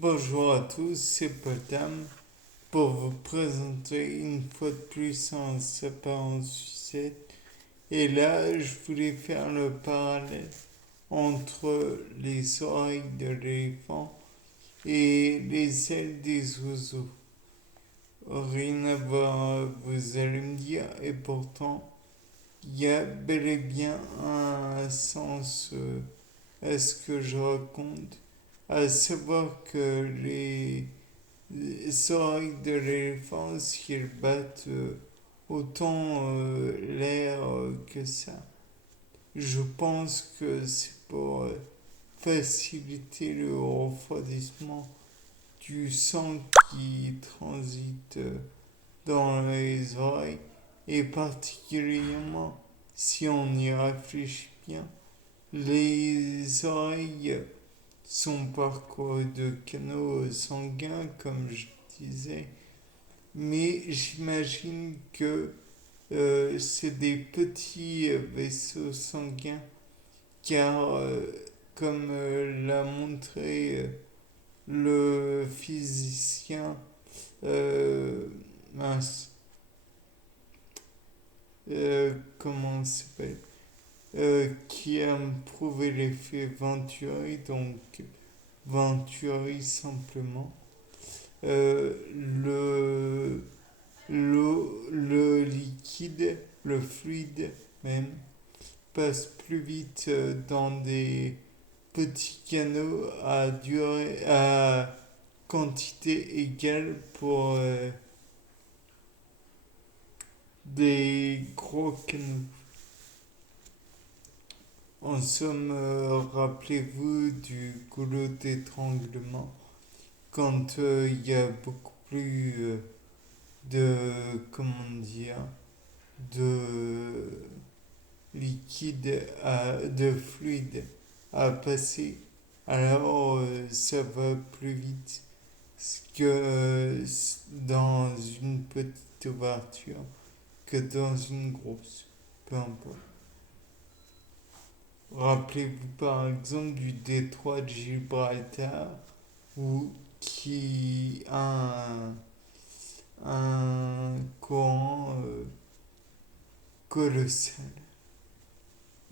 Bonjour à tous, c'est Potam pour vous présenter une fois de plus un sapin en sucette. Et là, je voulais faire le parallèle entre les oreilles de l'éléphant et les ailes des oiseaux. Rien à voir, vous allez me dire, et pourtant, il y a bel et bien un sens à ce que je raconte, à savoir que les oreilles de l'éléphant, si elles battent autant l'air que ça, je pense que c'est pour faciliter le refroidissement du sang qui transite dans les oreilles et particulièrement si on y réfléchit bien, les oreilles sont parcourus de canaux sanguins comme je disais, mais j'imagine que c'est des petits vaisseaux sanguins car comme l'a montré le physicien euh, mince, comment il s'appelle qui a prouvé l'effet Venturi, donc Venturi simplement. Euh, le, le liquide, le fluide même, passe plus vite dans des petits canaux à durée, à quantité égale pour des gros canaux. En somme, rappelez-vous du goulot d'étranglement quand il y a beaucoup plus comment dire, de de fluide à passer, alors ça va plus vite que dans une petite ouverture que dans une grosse, peu importe. Rappelez-vous par exemple du détroit de Gibraltar où qui a un courant colossal.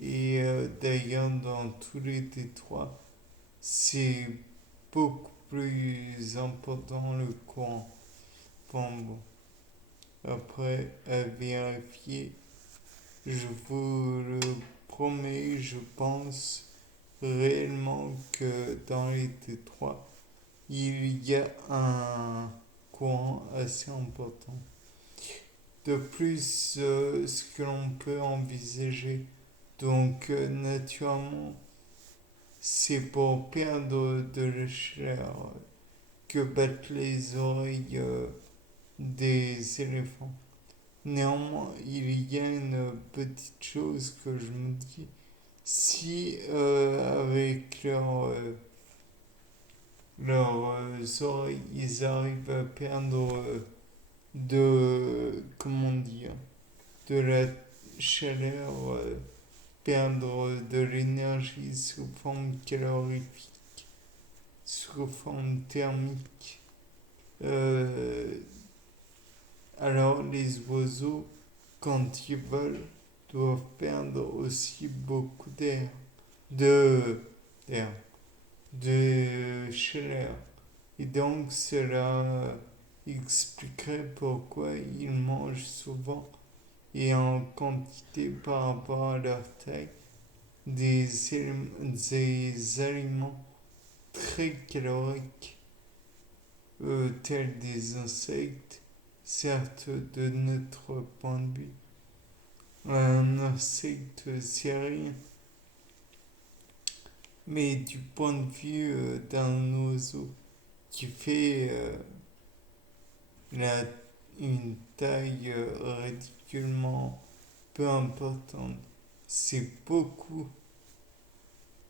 Et d'ailleurs, dans tous les détroits, c'est beaucoup plus important le courant. Bon, bon. Après, à vérifier, je vous le promets, je pense réellement que dans les détroits, il y a un courant assez important. De plus, ce que l'on peut envisager, donc naturellement, c'est pour perdre de la chaleur que battent les oreilles des éléphants. Néanmoins, il y a une petite chose que je me dis, si avec leurs oreilles, ils arrivent à perdre comment dire, de la chaleur, perdre de l'énergie sous forme calorifique, sous forme thermique. Euh, alors les oiseaux, quand ils volent, doivent perdre aussi beaucoup de d'air, de chaleur. Et donc cela expliquerait pourquoi ils mangent souvent et en quantité par rapport à leur taille des aliments très caloriques tels des insectes, certes de notre point de vue. Un insecte c'est rien, mais du point de vue d'un oiseau qui fait la, une taille ridiculement peu importante, c'est beaucoup.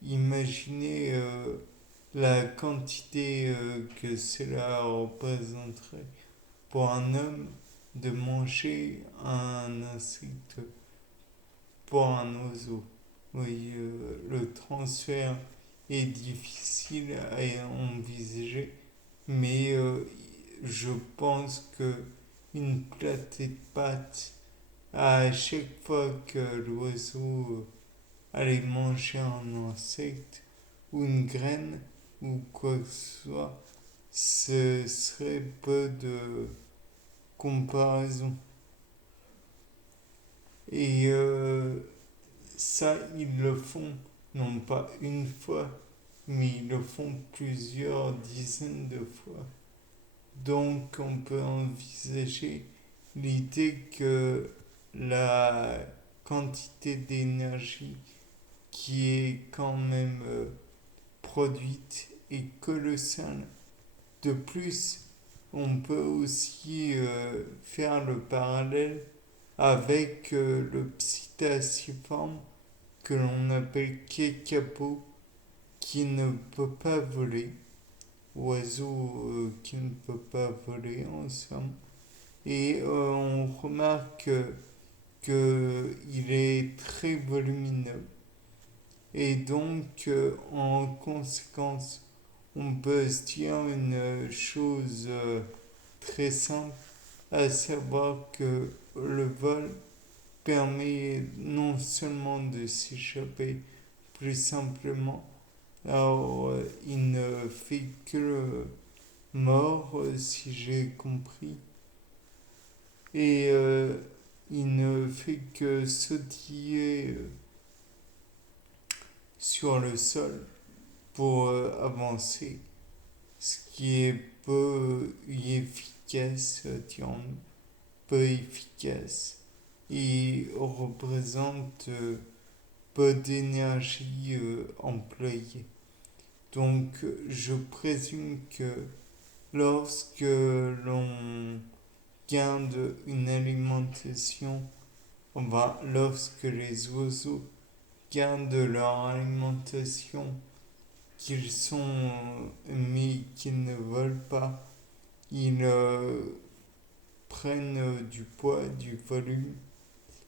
Imaginez la quantité que cela représenterait pour un homme de manger un insecte pour un oiseau. Oui, le transfert est difficile à envisager, mais je pense que une platée de pâtes à chaque fois que l'oiseau allait manger un insecte ou une graine ou quoi que ce soit, ce serait peu de comparaison. Et ça, ils le font non pas une fois, mais ils le font plusieurs dizaines de fois. Donc on peut envisager l'idée que la quantité d'énergie qui est quand même produite est colossale. De plus, on peut aussi faire le parallèle avec le psittaciforme que l'on appelle kekapo qui ne peut pas voler, oiseau qui ne peut pas voler en somme. Et on remarque qu'il est très volumineux. Et donc, en conséquence, on peut se dire une chose très simple, à savoir que le vol permet non seulement de s'échapper plus simplement, alors il ne fait que mort, si j'ai compris, et il ne fait que sautiller sur le sol pour avancer, ce qui est peu efficace, disons, peu efficace, et représente peu d'énergie employée. Donc je présume que lorsque l'on garde une alimentation, lorsque les oiseaux gardent leur alimentation, qu'ils sont mais qu'ils ne volent pas, ils prennent du poids, du volume,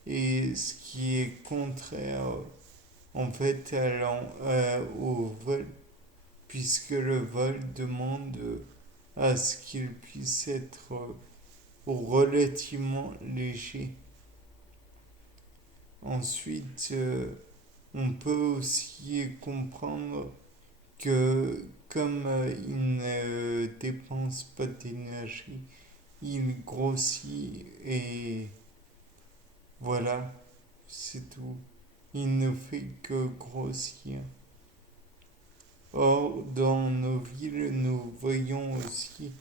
et ce qui est contraire en fait au vol, puisque le vol demande à ce qu'il puisse être relativement léger. Ensuite, on peut aussi comprendre que comme il ne dépense pas d'énergie, il grossit et voilà, c'est tout. Il ne fait que grossir. Or, dans nos villes, nous voyons aussi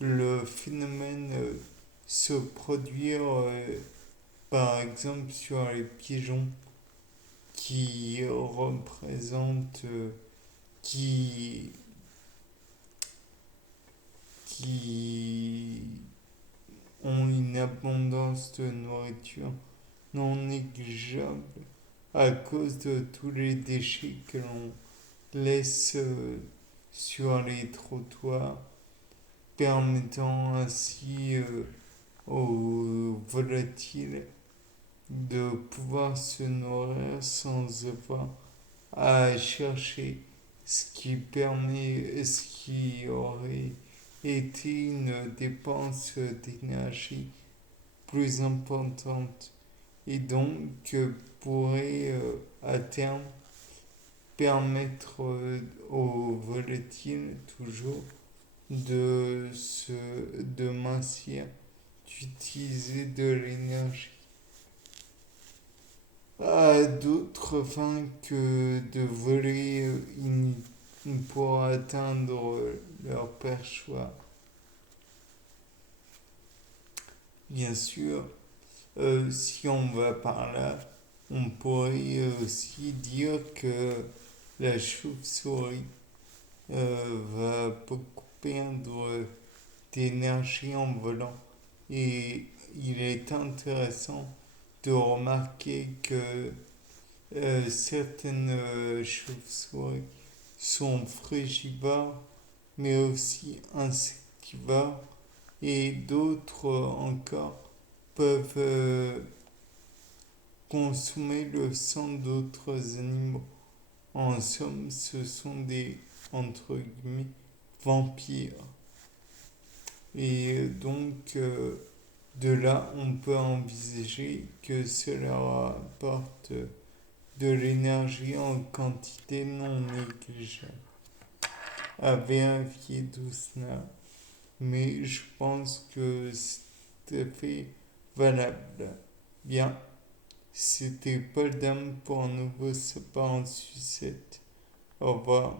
le phénomène se produire, par exemple, sur les pigeons qui représentent, qui, qui ont une abondance de nourriture non négligeable à cause de tous les déchets que l'on laisse sur les trottoirs, permettant ainsi aux volatiles de pouvoir se nourrir sans avoir à chercher, ce qui aurait été une dépense d'énergie plus importante et donc pourrait à terme permettre aux volatiles toujours de mincir, d'utiliser de l'énergie à d'autres fins que de voler pour atteindre leur perchoir. Bien sûr, si on va par là, on pourrait aussi dire que la chauve-souris va beaucoup perdre d'énergie en volant. Et il est intéressant de remarquer que certaines chauves-souris sont frugivores, mais aussi insectivores, et d'autres encore peuvent consommer le sang d'autres animaux. En somme, ce sont des, entre guillemets, vampires. Et donc, de là, on peut envisager que cela apporte de l'énergie en quantité non négligeable. À vérifier tout cela, mais je pense que c'est tout à fait valable. Bien, c'était Paul Dame pour un nouveau sapin en sucette. Au revoir.